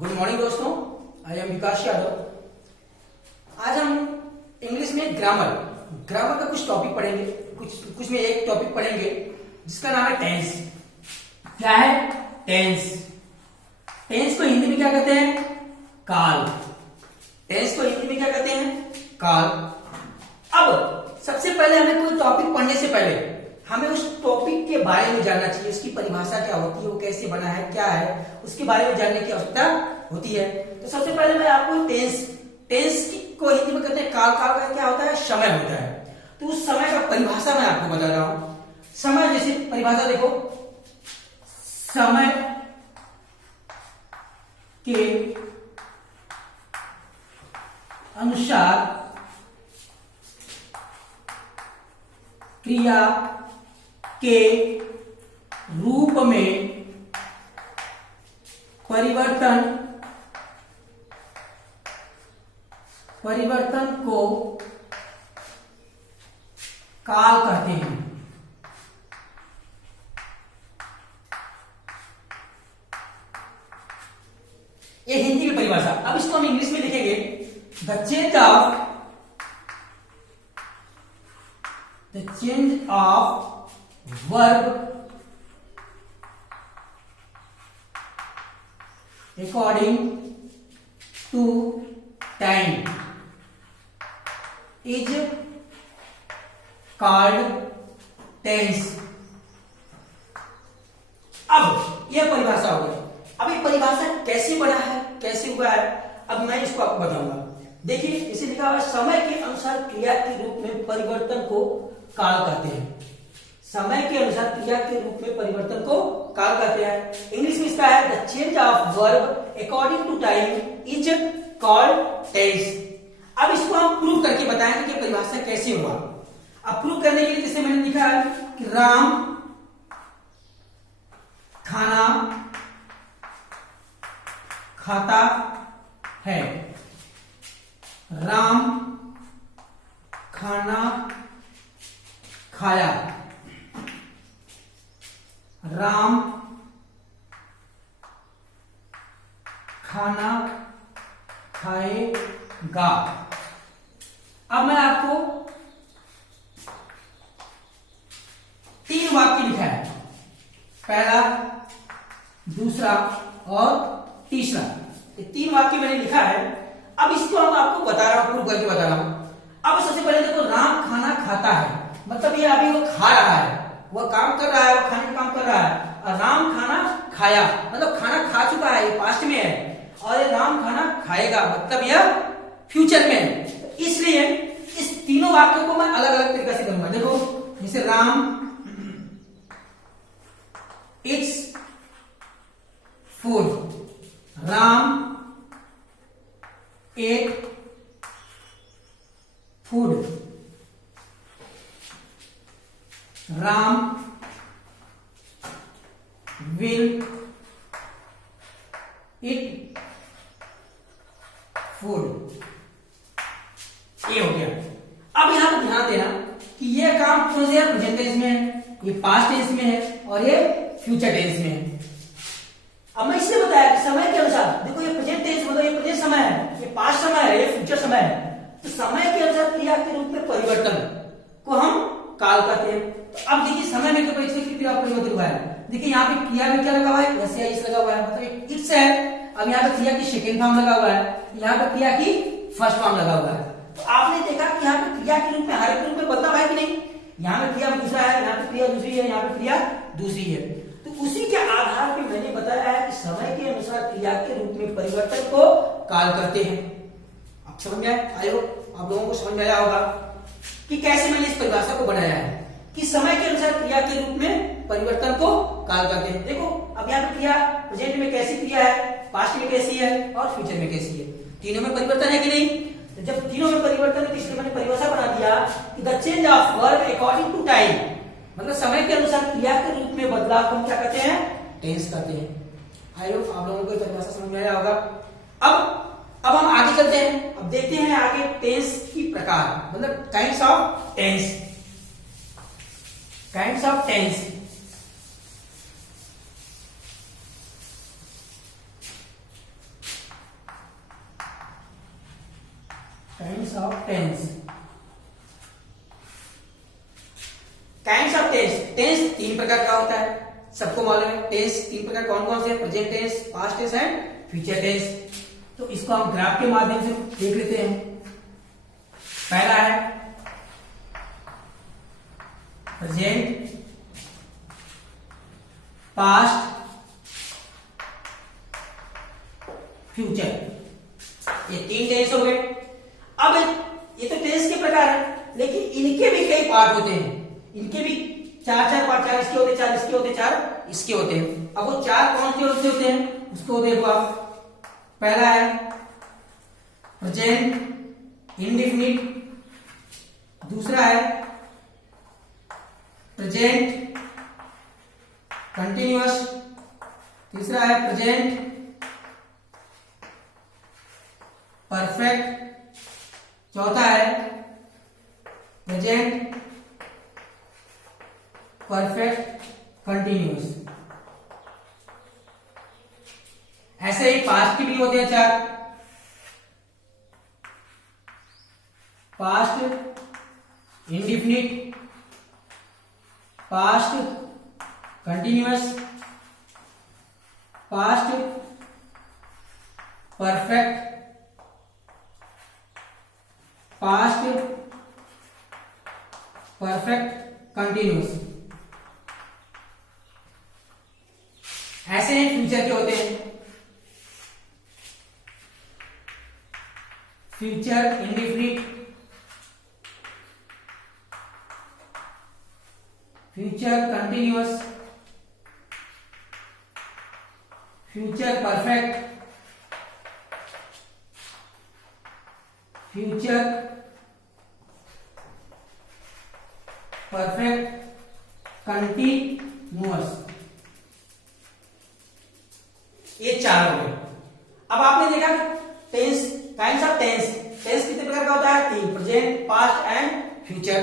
Good morning दोस्तों, I am विकास यादव। आज हम इंग्लिश में ग्रामर का कुछ टॉपिक पढ़ेंगे। कुछ में एक टॉपिक पढ़ेंगे जिसका नाम है टेंस। क्या है? टेंस। टेंस को हिंदी में क्या कहते हैं? काल। टेंस को हिंदी में क्या कहते हैं? काल। अब सबसे पहले हमें कोई टॉपिक पढ़ने से पहले हमें उस टॉपिक के बारे में जानना चाहिए। उसकी परिभाषा क्या होती है, वो कैसे बना है, क्या है, उसके बारे में जानने की आवश्यकता होती है। तो सबसे पहले मैं आपको टेंस को हिंदी में कहते हैं काल। काल का क्या होता है? समय होता है। तो उस समय का परिभाषा मैं आपको बता रहा हूं। समय, जैसे परिभाषा देखो, समय के अनुसार क्रिया के रूप में परिवर्तन को काल कहते हैं। ये हिंदी की परिभाषा। अब इसको हम इंग्लिश में लिखेंगे। The change of verb according to time is called tense। अब यह परिभाषा हो गई। अब ये परिभाषा कैसे बना है, कैसे हुआ है, अब मैं इसको आपको बताऊंगा। देखिए, इसे लिखा हुआ है समय के अनुसार क्रिया के रूप में परिवर्तन को काल कहते हैं। समय के अनुसार क्रिया के रूप में परिवर्तन को काल कहते हैं। इंग्लिश में इसका है the change of verb according to time is called tense. अब इसको हम प्रूव करके बताएंगे कि परिभाषा कैसे हुआ। अब प्रूव करने के लिए जैसे मैंने लिखा है कि राम खाना खाता है। राम खाना खाया। राम खाना खाएगा। अब मैं आपको 3 वाक्य लिखा है, पहला, दूसरा और तीसरा। ये 3 वाक्य मैंने लिखा है। अब इसको हम आपको बता रहा हूं, प्रूव करके बता रहा हूं। अब सबसे पहले देखो, राम खाना खाता है, मतलब ये अभी वो खा रहा है, वह काम कर रहा है, वो खाने का काम कर रहा है। और राम खाना खाया, मतलब खाना खा चुका है, ये पास्ट में है। और ये राम खाना खाएगा, मतलब यह फ्यूचर में है। इसलिए इस तीनों वाक्यों को मैं अलग अलग तरीके से करूंगा। देखो, जैसे Ram eats food. Ram ate food. Ram will eat food. ये हो गया। अब यहां पर ध्यान देना कि ये काम कौन से प्रेजेंट टेंस में है, ये पास्ट टेंस में है और ये फ्यूचर टेंस में है। अब मैं इसलिए बताया कि समय के अनुसार, देखो ये प्रेजेंट टेंस मतलब ये प्रेजेंट समय है, ये पास्ट समय है, ये फ्यूचर समय है। तो समय के अनुसार क्रिया के रूप में परिवर्तन को हम काल कहते हैं। तो अब देखिए, समय में क्रिया परिवर्तन हुआ है। देखिए यहाँ पे क्रिया में क्या लगा हुआ है? वैसे इस लगा हुआ है, मतलब इट्स है। अब यहाँ पे क्रिया की सेकेंड फॉर्म लगा हुआ है, यहाँ पे क्रिया की फर्स्ट फॉर्म लगा हुआ है। तो आपने देखा कि यहाँ पे क्रिया के रूप में, हर एक रूप में बदलाव है कि नहीं? यहाँ पे क्रिया दूसरा है, यहाँ पे क्रिया दूसरी है, यहाँ पे क्रिया दूसरी है। तो उसी के आधार पे मैंने बताया है कि समय के अनुसार क्रिया के रूप में परिवर्तन को काल करते हैं। आप समझ में आए हो? आप लोगों को समझ में आया होगा कि कैसे मैंने इस परिभाषा को बनाया है कि समय के अनुसार क्रिया के रूप में परिवर्तन को काल करते हैं। देखो, अब यहाँ पे क्रिया प्रेजेंट में कैसी क्रिया है, पास्ट में कैसी है और फ्यूचर में कैसी है। तीनों में परिवर्तन है कि नहीं? तो जब तीनों में परिवर्तन है तो इसलिए मैंने परिभाषा बना दिया कि the change of verb according to time, मतलब समय के अनुसार क्रिया के रूप में बदलाव को हम क्या कहते हैं? टेंस कहते हैं। आई होप आप लोगों को परिभाषा समझ में आया होगा। अब हम आगे चलते हैं। अब देखते हैं आगे टेंस की प्रकार, मतलब kinds of tense. Kinds of tense. Kinds of tense. Kinds of tense, tense तीन प्रकार का होता है, सबको मालूम है। टेंस तीन प्रकार कौन कौन से? Present tense, past tense and future tense. तो इसको हम ग्राफ के माध्यम से देख लेते हैं। पहला है प्रेजेंट, पास्ट, फ्यूचर, ये तीन टेंस हो गए। अब ये तो टेंस के प्रकार है, लेकिन इनके भी कई पार्ट होते हैं, इनके भी चार चार पार्ट, चार इसके होते, चार इसके होते, चार इसके होते हैं। अब वो चार कौन से होते हैं उसको देखो आप। पहला है प्रेजेंट इंडेफिनिट, दूसरा है प्रेजेंट कंटिन्यूअस, तीसरा है प्रेजेंट परफेक्ट, चौथा है प्रेजेंट परफेक्ट कंटिन्यूअस। ऐसे ही पास्ट के भी होते हैं चार, past indefinite, past continuous, past perfect, past perfect continuous. ऐसे ही फ्यूचर के होते हैं, future indefinite, future continuous, future perfect, future perfect continuous. ये चार हो गए। अब आपने देखा tense, kinds of tense, tense कितने प्रकार का होता है? तीन, प्रेजेंट, पास्ट एंड फ्यूचर।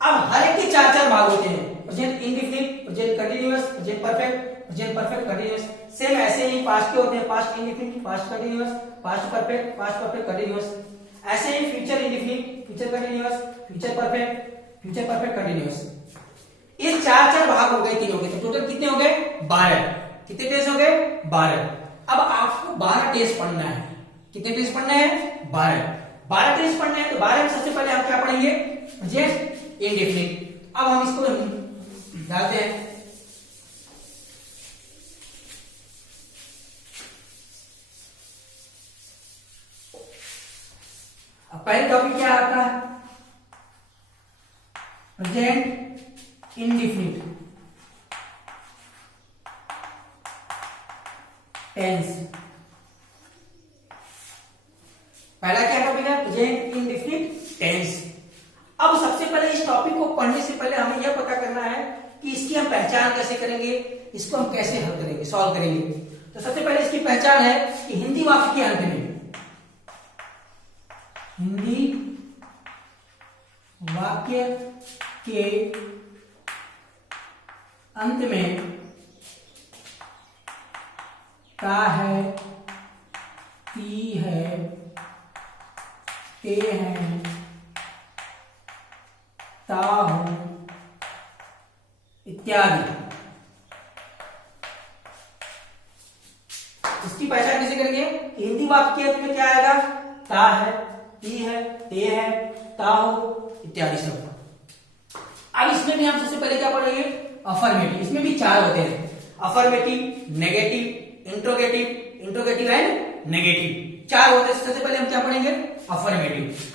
अब हर एक के चार चार भाग होते हैं, present indefinite, present continuous, present perfect, present perfect continuous. Same ऐसे ही पास्ट के होते हैं, past indefinite, past continuous, past perfect, past perfect continuous. ऐसे ही future indefinite, future continuous, future perfect, future perfect continuous. ये चार चार भाग हो गए, तीन हो गए, तो टोटल कितने हो गए? 12। कितने टेस्ट हो गए? 12। अब आपको 12 टेस्ट पढ़ना है। कितने टेस्ट पढ़ना है? 12। 12 टेस्ट पढ़ना है, तो 12 में सबसे पहले हम क्या पढ़ेंगे? Present indefinite. अब हम इसको डालते हैं। अब पहले टॉपिक क्या आता है? Present indefinite tense. पहला क्या टॉपिक है? Present indefinite tense. अब सबसे पहले इस टॉपिक को पढ़ने से पहले हमें यह पता करना है कि इसकी हम पहचान कैसे करेंगे, इसको हम कैसे हल करेंगे, सॉल्व करेंगे। तो सबसे पहले इसकी पहचान है कि हिंदी वाक्य के अंत में, हिंदी वाक्य के अंत में ता है, ती है, ते हैं, ता हूं इत्यादि। इसकी पहचान कैसे करेंगे? हिंदी वाक्य के अंत में क्या आएगा? ता है, ती है, ते है, ता हो इत्यादि सब। अब इसमें भी हम सबसे पहले क्या पढ़ेंगे? अफर्मेटिव। इसमें भी चार होते हैं, affirmative, negative, interrogative, interrogative and negative, चार होते हैं। सबसे पहले हम क्या पढ़ेंगे? अफर्मेटिव।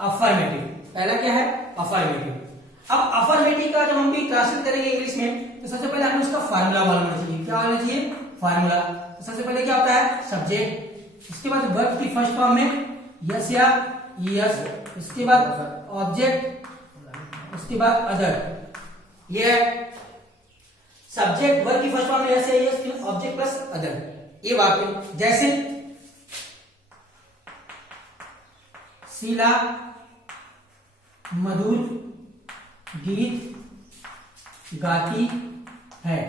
अफर्मेटिव पहला क्या है? अफर्मेटिव। अब अफर्मेटिव का जब हम भी ट्रांसलेट करेंगे इंग्लिश में, तो सबसे पहले हमें उसका फार्मूला मालूम होना चाहिए। क्या होना चाहिए? फार्मूला। तो सबसे पहले क्या होता है? सब्जेक्ट, इसके बाद वर्ब की फर्स्ट फॉर्म में यस या यस, इसके बाद ऑब्जेक्ट, उसके बाद अदर। ये सब्जेक्ट, वर्ब की फर्स्ट फॉर्म में यस या यस, ऑब्जेक्ट प्लस अदर। ये वाक्य जैसे शीला मधुर गीत गाती है,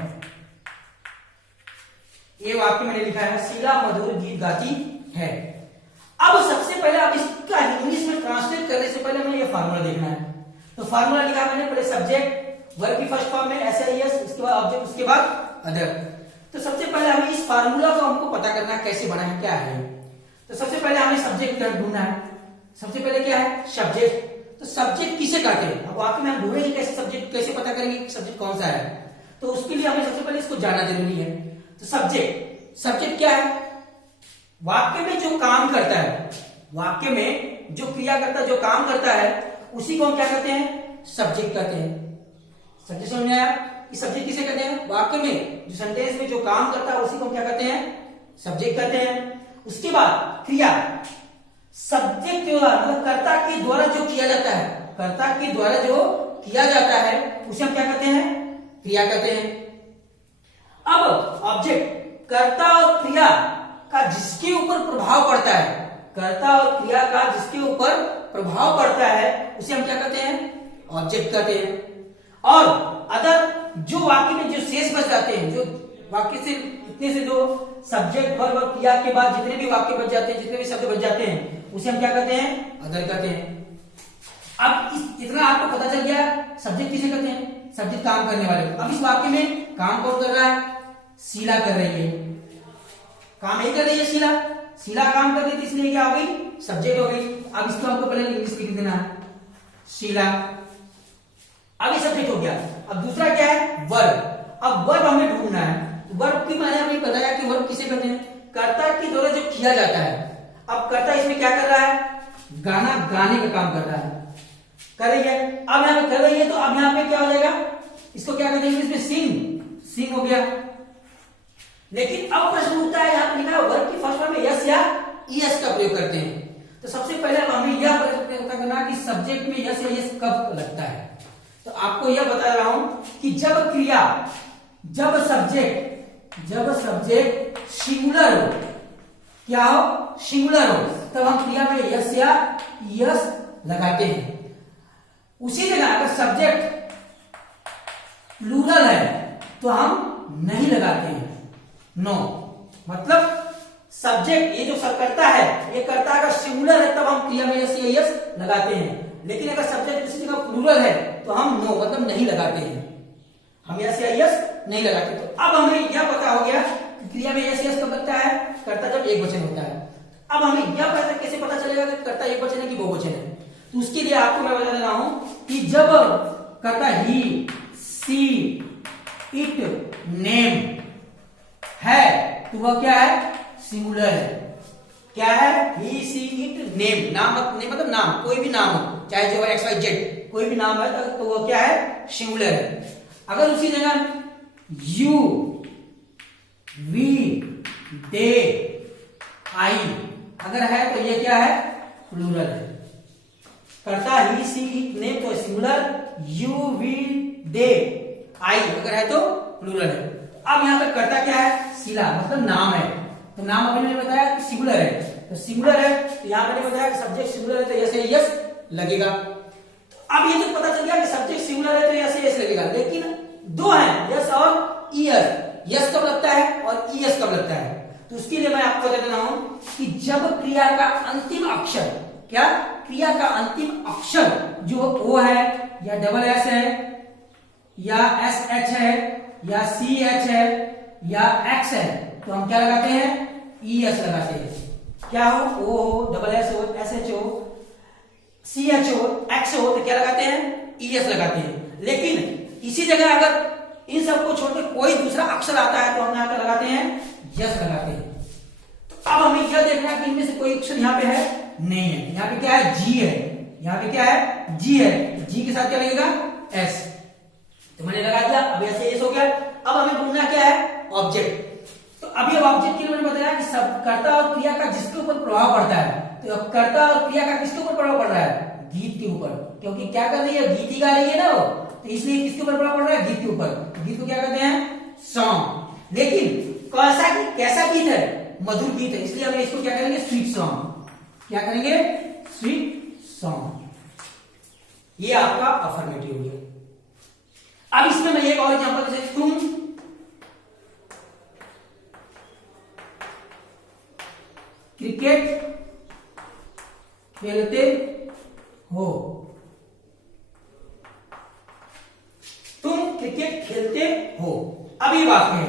ये वाक्य मैंने लिखा है, शीला मधुर गीत गाती है। अब सबसे पहले आप इसका इंग्लिश में ट्रांसलेट करने से पहले हमें ये फार्मूला देखना है। तो फार्मूला लिखा मैंने, पहले सब्जेक्ट वर्ब की फर्स्ट फॉर्म में SIS, उसके बाद ऑब्जेक्ट, उसके बाद अदर। तो सबसे पहले हमें इस फार्मूला को हमको पता करना है कैसे बना है, क्या है। तो सबसे पहले हमें सब्जेक्ट ढूंढना है। सबसे पहले क्या है, सब्जेक्ट। तो सब्जेक्ट किसे कहते हैं, अब वाक्य में हम ढूंढेंगे कैसे सब्जेक्ट, कैसे पता करेंगे सब्जेक्ट कौन सा है। तो उसके लिए हमें सबसे पहले इसको जानना जरूरी है। तो सब्जेक्ट क्या है, वाक्य में जो काम करता है, वाक्य में जो क्रियाकर्ता जो काम करता है उसी को हम क्या कहते हैं, सब्जेक्ट कहते हैं। सब्जेक्ट समझ में आया, सब्जेक्ट किसे कहते हैं, वाक्य में जो सेंटेंस में जो काम करता है उसी को हम क्या कहते हैं, सब्जेक्ट कहते हैं। उसके बाद क्रिया, सब्जेक्ट जो मतलब कर्ता के द्वारा जो किया जाता है, कर्ता के द्वारा जो किया जाता है उसे हम क्या कहते हैं, क्रिया कहते हैं। अब ऑब्जेक्ट, कर्ता और क्रिया का जिसके ऊपर प्रभाव पड़ता है, कर्ता और क्रिया का जिसके ऊपर प्रभाव पड़ता है उसे हम क्या कहते हैं, ऑब्जेक्ट कहते हैं। और अदर, जो वाक्य में जो शेष बच जाते हैं, जो वाक्य से इतने से जो सब्जेक्ट वर्ब और क्रिया के बाद जितने भी वाक्य बच जाते हैं, जितने भी शब्द बच जाते हैं उसे हम क्या कहते हैं, अदर कहते हैं। अब इतना आपको पता चल गया सब्जेक्ट किसे कहते हैं, सब्जेक्ट काम करने वाले। अब इस वाक्य में काम कौन कर रहा है, शीला कर रही है, काम यही कर रही है शीला। शीला काम कर रही थी इसलिए क्या हो गई, सब्जेक्ट हो गई। अब इसको हमको पहले इंग्लिश लिख देना है, शीला। अब ये सब्जेक्ट हो गया। अब दूसरा क्या है, वर्ब। अब वर्ब हमें ढूंढना है। वर्ब की मैंने हमें बताया कि वर्ब किसे कहते हैं, कर्ता के द्वारा जो किया जाता है। अब कर्ता इसमें क्या कर रहा है, गाना गाने का काम कर रहा है, कर रही है। अब यहाँ पे कर रही है तो अब यहाँ पे क्या हो जाएगा, इसको क्या कहते हैं इंग्लिश में, सिंग हो गया। लेकिन अब प्रश्न उठता है, यहाँ पे लिखा है वर्ब की फर्स्ट फॉर्म में यस या ईएस का प्रयोग करते हैं। तो सबसे पहले हमें यह पता करना कि सब्जेक्ट में यस या ईएस कब लगता है। तो आपको यह बता रहा हूं कि जब क्रिया, जब सब्जेक्ट सिंगुलर हो, क्या हो, सिंगुलर हो, तब हम क्रिया में यस या ईएस लगाते हैं। उसी जगह अगर सब्जेक्ट प्लूरल है तो हम नहीं लगाते हैं, नो। मतलब सब्जेक्ट ये जो कर्ता है, ये कर्ता अगर सिंगुलर है तब हम क्रिया में यस या यस लगाते हैं। लेकिन अगर सब्जेक्ट किसी जगह प्लूरल है तो हम नो मतलब नहीं लगाते हैं, हम यस या यस नहीं लगाते। तो अब हमें यह पता हो गया कि क्रिया में यस यस कब लगता है, कर्ता जब एक वचन होता है। अब हमें यह पता कैसे पता चलेगा कि कर्ता एक वचन है कि बहुवचन है। तो उसके लिए आपको मैं बता दे रहा हूं कि जब कर्ता ही, सी, इट, नेम है तो वह क्या है, सिंगुलर है। क्या है, ही, सी, इट, नेम, नाम मतलब नाम, कोई भी नाम हो, चाहे जो एक्स वाई जेड कोई भी नाम है तो वह क्या है, सिंगुलर है। अगर उसी जगह यू, वी, दे, आई अगर है तो ये क्या है, प्लूरल है। कर्ता ही, सी, इट, नेम तो सिंगुलर, यू, वी, दे, आई अगर है तो प्लूरल है। अब यहाँ पे कर्ता क्या है, शीला मतलब नाम है। तो नाम अभी मैंने बताया कि सिंगुलर है, तो सिंगुलर है तो यहाँ मैंने बताया कि सब्जेक्ट सिंगुलर है तो यस या यस लगेगा। तो अब ये तो पता चल गया कि सब्जेक्ट सिंगुलर है तो यस या यस लगेगा। लेकिन दो है, यस और ईएस। यस कब लगता है और ईएस कब लगता है। तो उसके लिए मैं आपको बता रहा हूं कि जब क्रिया का अंतिम अक्षर, क्या, क्रिया का अंतिम अक्षर जो ओ है या डबल एस है या एस एच है या सी एच है या एक्स है तो हम क्या लगाते हैं, ई एस लगाते हैं। क्या हो, ओ हो, डबल एस हो, एस एच हो, सी एच हो, एक्स हो तो क्या लगाते हैं, ई एस लगाते हैं। लेकिन इसी जगह अगर इन सबको छोड़ के कोई दूसरा अक्षर आता है तो हम यहाँ पे लगाते हैं, यस लगाते हैं। तो अब हमें यह देखना है कि इनमें से कोई अक्षर यहाँ पे है, नहीं है। यहाँ पे क्या है, जी है, यहाँ पे क्या है, जी है, जी के साथ क्या लगेगा, एस। तो मैंने लगा दिया, अब ऐसे एस हो गया। अब हमें ढूंढना क्या है, ऑब्जेक्ट। तो अभी अब ऑब्जेक्ट के लिए मैंने बताया कि सब कर्ता और क्रिया का जिसके ऊपर प्रभाव पड़ता है। तो अब कर्ता और क्रिया का किसके ऊपर प्रभाव पड़ रहा है, गीत के ऊपर, क्योंकि क्या कर रही है, गीत ही गा रही है ना वो, तो इसलिए किसके ऊपर प्रभाव पड़ रहा है, गीत के ऊपर। तो गीत को क्या कहते हैं, सॉन्ग। लेकिन कैसा गीत है, मधुर गीत है, इसलिए हम इसको क्या करेंगे, स्वीट सॉन्ग। क्या करेंगे, स्वीट सॉन्ग। ये आपका अफर्मेटिव हो गया। अब इसमें मैं एक और एग्जांपल, जैसे क्रिकेट खेलते हो, तुम क्रिकेट खेलते हो। अब ये बात है,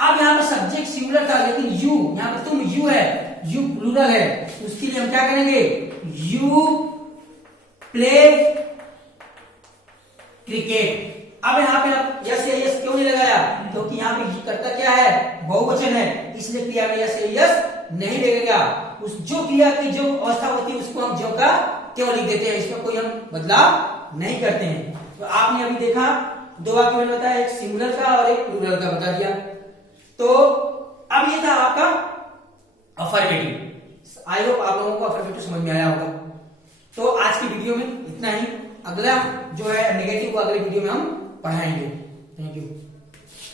अब यहां पर सब्जेक्ट सिंगुलर था लेकिन यू, यहां पर तुम यू है, यू प्लूरल है, उसके लिए हम क्या करेंगे, यू प्ले क्रिकेट। अब यहाँ पे हम यस या यस क्यों नहीं लगाया, क्योंकि यहाँ पे कर्ता क्या है, बहुवचन है, इसलिए क्रिया में यस या यस नहीं लगेगा। उस जो क्रिया की जो अवस्था होती है उसको हम जो का क्यों लिख देते हैं, इसमें कोई हम बदलाव नहीं करते हैं। तो आपने अभी देखा दो वाक्य मैंने बताया, एक सिंगुलर का और एक प्लूरल का बता दिया। तो अब ये था आपका अफर्मेटिव। आई होप आप लोगों को अफर्मेटिव समझ में आया होगा। तो आज की वीडियो में इतना ही, अगला जो है नेगेटिव को अगले वीडियो में हम पढ़ाएंगे। Thank you.